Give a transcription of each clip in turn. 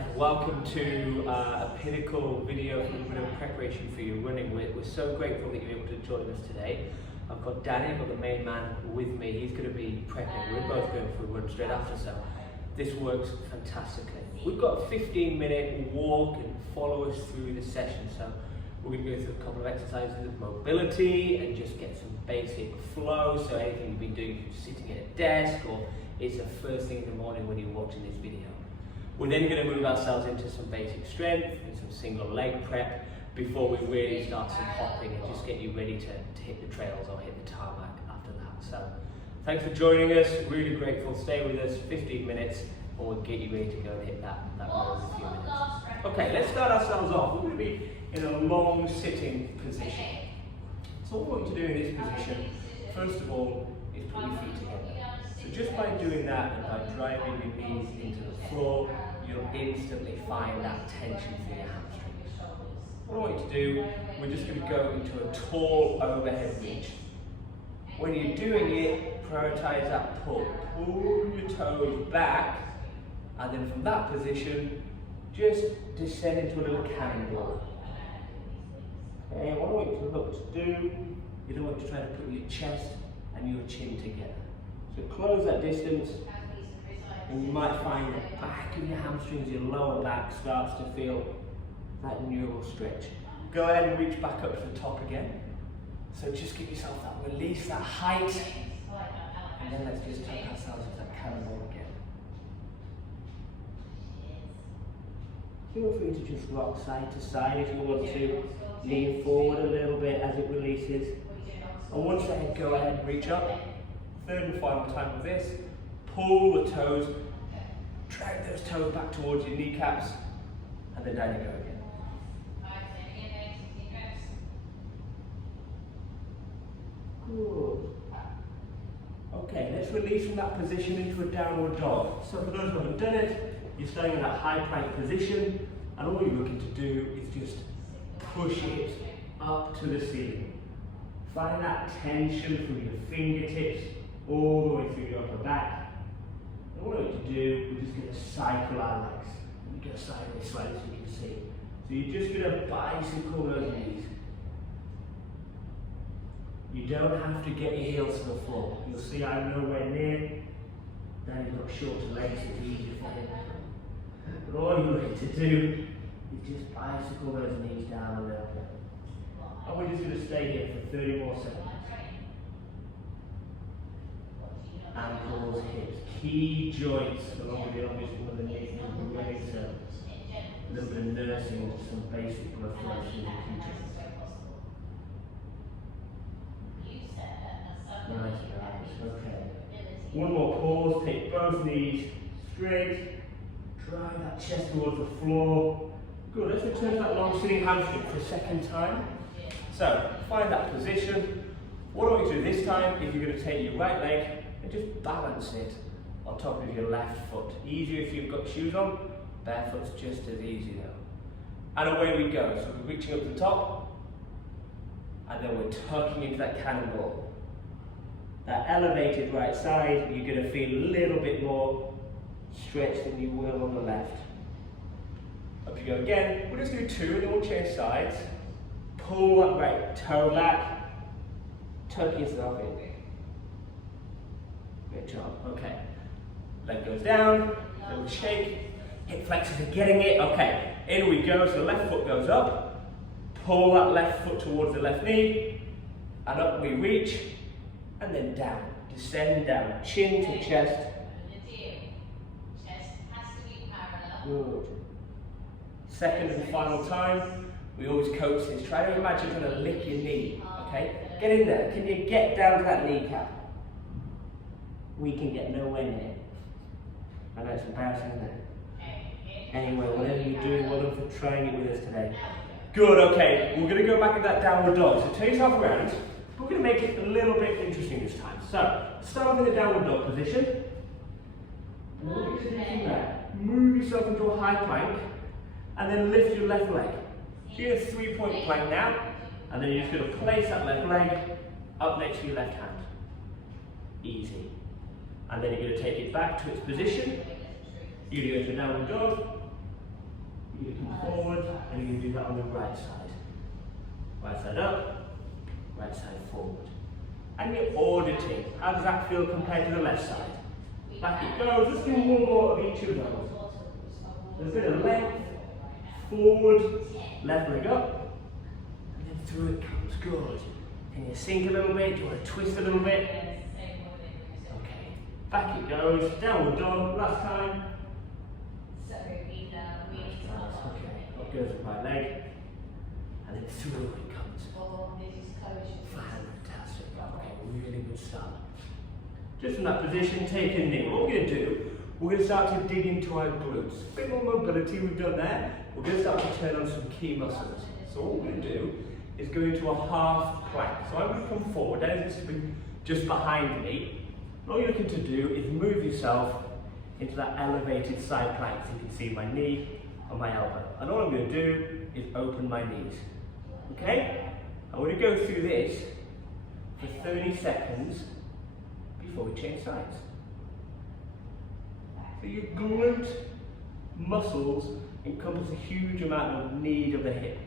guys, welcome to a Pinnacle video for a bit of preparation for your running. We're so grateful that you're able to join us today. I've got Danny, I've got the main man with me. He's going to be prepping. We're both going for a run straight after, so this works fantastically. We've got a 15-minute walk and follow us through the session. So we're going to go through a couple of exercises of mobility and just get some basic flow. So anything you've been doing, sitting at a desk, or it's the first thing in the morning when you're watching this video. We're then going to move ourselves into some basic strength and some single leg prep before we really start some hopping and just get you ready to hit the trails or hit the tarmac after that. So thanks for joining us, really grateful. Stay with us 15 minutes and we'll get you ready to go and hit that road in a few minutes. Okay, let's start ourselves off. We're going to be in a long sitting position. So what we want to do in this position, first of all, is put your feet together. So just by doing that and by driving your knees into the floor, you'll instantly find that tension through your hamstrings. What I want you to do, we're just going to go into a tall overhead reach. When you're doing it, prioritize that pull. Pull your toes back, and then from that position, just descend into a little cannonball. Okay, what I want you to look to do, you don't want to try to put your chest and your chin together. So close that distance, and you might find the back of your hamstrings, your lower back starts to feel that neural stretch. Go ahead and reach back up to the top again. So just give yourself that release, that height, and then let's just take ourselves into that cannonball again. Feel free to just rock side to side if you want to. Lean forward a little bit as it releases. And once again, go ahead and reach up. Third and final time with this. Pull the toes, drag those toes back towards your kneecaps, and then down you go again. Good. Okay, let's release from that position into a downward dog. So for those who haven't done it, you're staying in that high plank position, and all you're looking to do is just push it up to the ceiling. Find that tension through your fingertips, all the way through your upper back. And what we're going to do, we're just going to cycle our legs. And go sideways slightly so you can see. So you're just going to bicycle those knees. You don't have to get your heels to the floor. You'll see I'm nowhere near. Then you've got shorter legs, it's easier for him. But all you need to do is just bicycle those knees down a little bit. And we're just going to stay here for 30 more seconds. Ankles, hips, key joints along with the obvious one of the knees. We're ready to a little bit of nursing, some basic blood flow through the key joints. Nice, okay. One more pause, take both knees straight, drive that chest towards the floor. Good, let's return to that long sitting hamstring for a second time. So, find that position. What I want you to do this time is you're going to take your right leg and just balance it on top of your left foot. Easier if you've got shoes on, barefoot's just as easy though. And away we go. So we're reaching up to the top, and then we're tucking into that cannonball. That elevated right side, you're going to feel a little bit more stretch than you will on the left. Up you go again. We'll just do two and then we'll change sides. Pull that right toe back, tuck yourself in. Good job, okay. Leg goes down, little shake, hip flexors are getting it, okay. In we go, so the left foot goes up, pull that left foot towards the left knee, and up we reach, and then down, descend down, chin to chest. Good. Second and final time, we always coach this. Try to imagine trying to lick your knee, okay? Get in there, can you get down to that kneecap? We can get nowhere near. I know it's embarrassing, isn't it? Anyway, whatever you're doing, well done for trying it with us today. Good, okay, we're going to go back in that downward dog. So turn yourself around. We're going to make it a little bit interesting this time. So, start off in the downward dog position. And what you're doing from there, move yourself into a high plank, and then lift your left leg. So you're in a 3-point plank now, and then you're just going to place that left leg up next to your left hand. Easy. And then you're going to take it back to its position. You're going to go to downward dog, You're going to come forward, and you're going to do that on the right side. Right side up, right side forward. And you're auditing. How does that feel compared to the left side? Back it goes. Let's do one more of each of those. There's a bit of length, forward, left leg up, and then through it comes. Good. Can you sink a little bit? Do you want to twist a little bit? Okay. Back it goes. Downward dog. Last time. Okay. Up goes the right leg, and then through it comes. Fantastic. Okay. Really good start. Just from that position, take a knee. What we're going to do, we're going to start to dig into our glutes. A bit more mobility we've done there. We're going to start to turn on some key muscles. So what we're going to do is go into a half plank. So I'm going to come forward, Dennis is just behind me. All you're looking to do is move yourself into that elevated side plank. So you can see my knee and my elbow. And all I'm going to do is open my knees. Okay? I'm going to go through this for 30 seconds before we change sides. So your glute muscles encompass a huge amount of need of the hip.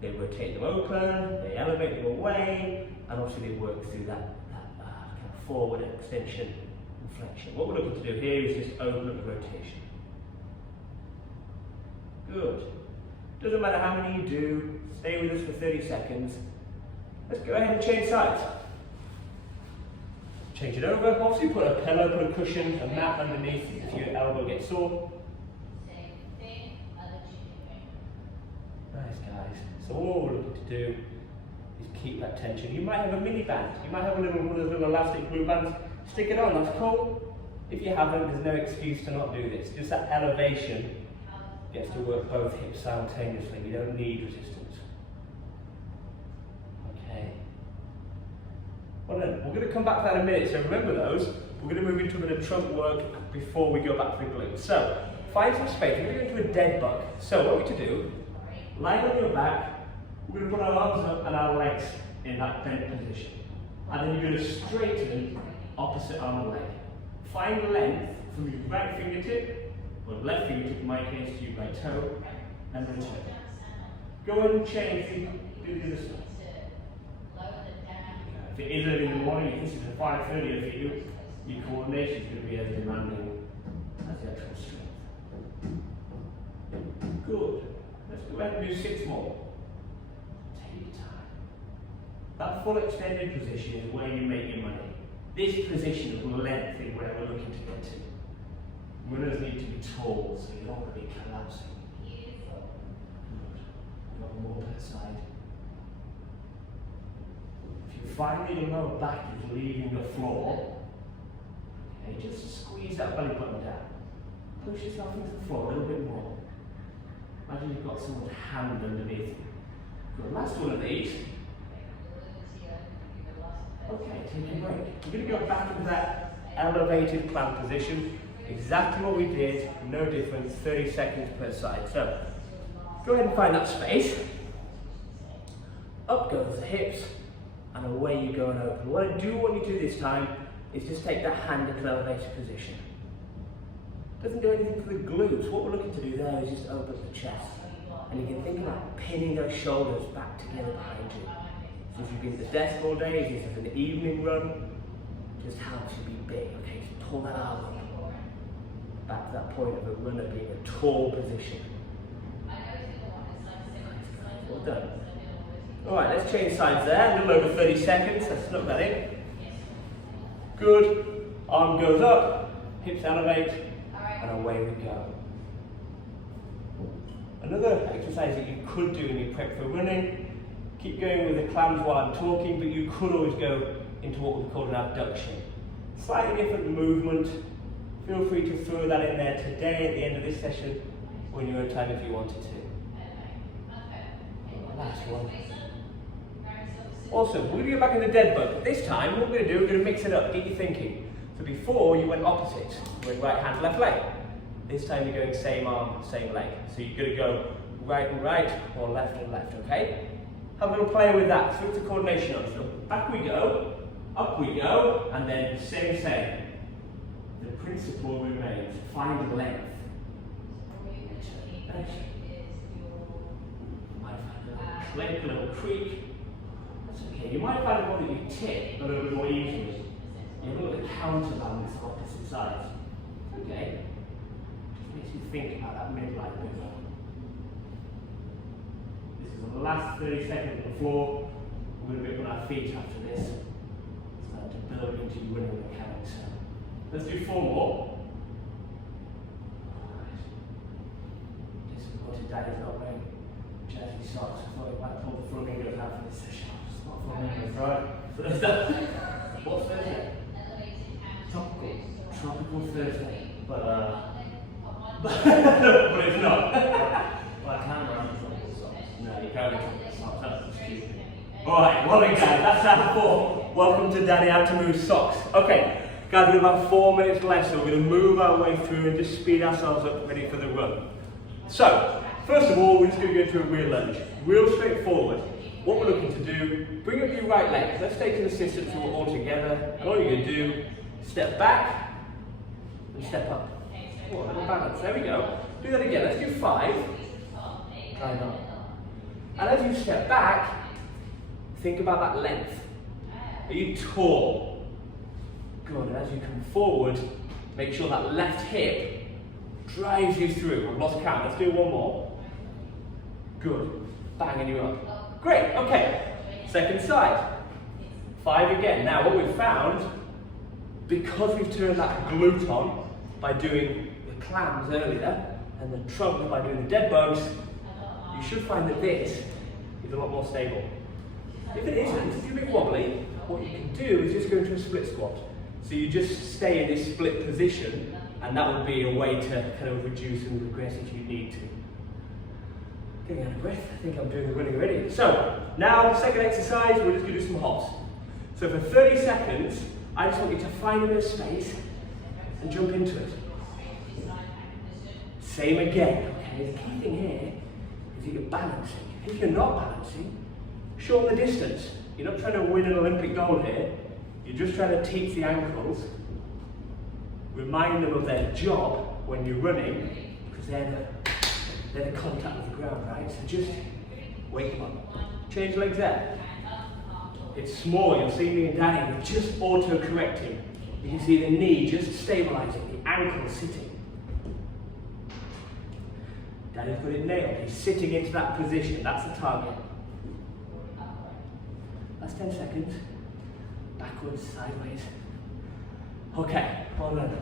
They rotate them open, they elevate them away, and obviously they work through that kind of forward extension and flexion. What we're looking to do here is just open up the rotation. Good. Doesn't matter how many you do, stay with us for 30 seconds. Let's go ahead and change sides. Change it over. Obviously put a pillow, put a cushion, a mat underneath if your elbow gets sore. Nice guys. So all we're looking to do is keep that tension. You might have a mini band. You might have one of those little elastic glue bands. Stick it on, that's cool. If you haven't, there's no excuse to not do this. Just that elevation gets to work both hips simultaneously. You don't need resistance. Okay. Well then, we're going to come back to that in a minute, so remember those. We're going to move into a bit of trunk work before we go back to the glutes. So, find some space. We're going to go into a dead bug. So what we're going to do, lie on your back, we're going to put our arms up and our legs in that bent position. And then you're going to straighten opposite arm and leg. Find length from your right fingertip, or left fingertip in my case, to your right toe, and return. Go and change, do the other side. If it is early in the morning, if this is a 5:30 for you, your coordination is going to be as demanding as the actual strength. Good. Let's go ahead and do 6 more. Take your time. That full extended position is where you make your money. This position of length is where we're looking to get to. Runners need to be tall, so you don't want to be collapsing. Good. Got more per side. Finally, your lower back is leaving the floor. Okay, just squeeze that belly button down. Push yourself into the floor a little bit more. Imagine you've got someone's hand underneath you. Good. Last one of these. Okay, take a break. We're going to go back into that elevated plank position. Exactly what we did, no difference, 30 seconds per side. So, go ahead and find that space. Up goes the hips. And away you go and open. What I do want you to do this time is just take that hand into elevated position. Doesn't do anything for the glutes. What we're looking to do there is just open the chest. And you can think about pinning those shoulders back together behind you. So if you've been to the desk all day, this is an evening run, just helps you be big. Okay, so pull that arm up. Back to that point of a runner being a tall position. Well done. Alright, let's change sides there, a little over 30 seconds, let's snug that in. Good, arm goes up, hips elevate, and away we go. Another exercise that you could do when you prep for running, keep going with the clams while I'm talking, but you could always go into what we call an abduction. Slightly different movement, feel free to throw that in there today at the end of this session, or in your own time if you wanted to. Last one. Awesome, we're going to go back in the dead bug. This time, what we're going to do, we're going to mix it up, get you thinking. So before, you went opposite. You went right hand, left leg. This time, you're going same arm, same leg. So you're going to go right and right, or left and left, okay? Have a little play with that. Switch the coordination on. So back we go, up we go, and then same. The principle remains, find length. leg, a little creak. That's okay. You might find a body that you tip a little bit more easily. You have a little counterbalance on opposite sides. Okay. Just makes you think about that midline movement. This is the last 30 seconds on the floor. We're going to be on our feet after this. Start to build into your running mechanics. Let's do 4 more. This is what your dad is not wearing jersey socks. I thought he might pull the flamingos out for this session. It's not flamingos, right? So that's that. What's Thursday? Tropical Thursday. But it's not. Well, I can run tropical socks. No, you can't run tropical socks. That's stupid. Alright, well done guys, that's number 4. Welcome to Danny Atamu's socks. Okay, guys, we've got about 4 minutes left, so we're going to move our way through and just speed ourselves up, ready for the run. So, first of all, we're just going to go to a rear lunge. Real straightforward. What we're looking to do, bring up your right leg. Let's take an assistant to it all together. And all you're going to do, step back and step up. Oh, a little balance. There we go. Do that again. Let's do 5. Climb up. And as you step back, think about that length. Are you tall? Good. And as you come forward, make sure that left hip drives you through. I've lost count. Let's do 1 more. Good. Banging you up. Great. Okay. Second side. 5 again. Now what we've found, because we've turned that glute on by doing the clams earlier and the trunk by doing the dead bugs, you should find that this is a lot more stable. If it isn't, if you're a bit wobbly, what you can do is just go into a split squat. So you just stay in this split position, and that would be a way to kind of reduce and regress if you need to. Getting out of breath, I think I'm doing the running already. So, now, second exercise, we're just going to do some hops. So for 30 seconds, I just want you to find a bit of space and jump into it. Same again, okay? The key thing here is that you're balancing. If you're not balancing, shorten the distance. You're not trying to win an Olympic gold here. You're just trying to teach the ankles, remind them of their job when you're running, because they're the contact with the ground, right? So just wake them up. Change legs there. It's small, you'll see me and Danny, we're just auto-correcting. You can see the knee just stabilizing, the ankle sitting. Danny's got it nailed. He's sitting into that position. That's the target. Last 10 seconds. Backwards, sideways. Okay, well done.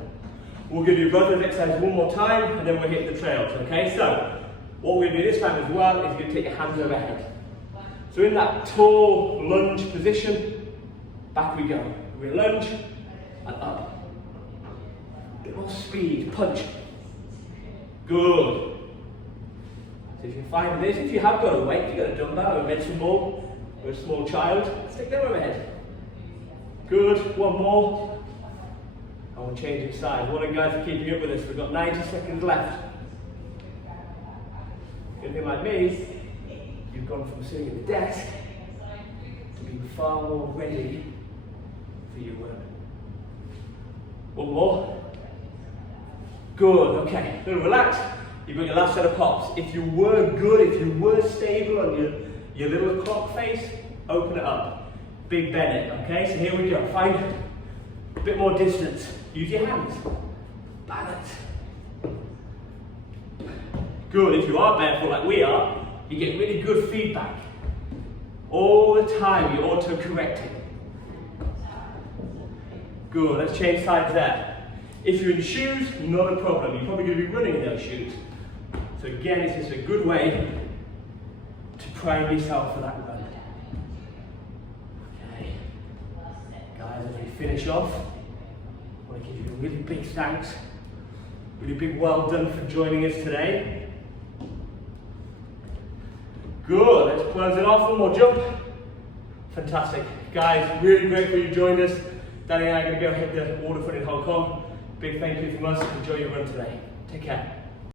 We're going to do both those exercises 1 more time, and then we'll hit the trails, okay? So, what we're going to do this time as well is you're going to take your hands overhead. So in that tall lunge position, back we go. We lunge, and up. A bit more speed, punch. Good. So if you find this, if you have got a weight, you've got a dumbbell or a medicine ball, or a small child, stick them overhead. Good, 1 more. And we'll change it sides. Well done guys for keeping up with us. We've got 90 seconds left. Good thing like me, you've gone from sitting at the desk to being far more ready for your work. 1 more. Good, okay. A little relaxed. You've got your last set of pops. If you were good, if you were stable on your little clock face, open it up. Big Bennett, okay? So here we go. Find a bit more distance. Use your hands. Balance. Good. If you are barefoot like we are, you get really good feedback. All the time you're auto-correcting. Good. Let's change sides there. If you're in shoes, not a problem. You're probably going to be running in those shoes. So again, it's just a good way to prime yourself for that run. Okay. Guys, as we finish off, I want to give you a really big thanks. Really big well done for joining us today. Good, let's close it off. 1 more jump. Fantastic. Guys, really grateful you joined us. Danny and I are going to go hit the waterfront in Hong Kong. Big thank you from us. Enjoy your run today. Take care.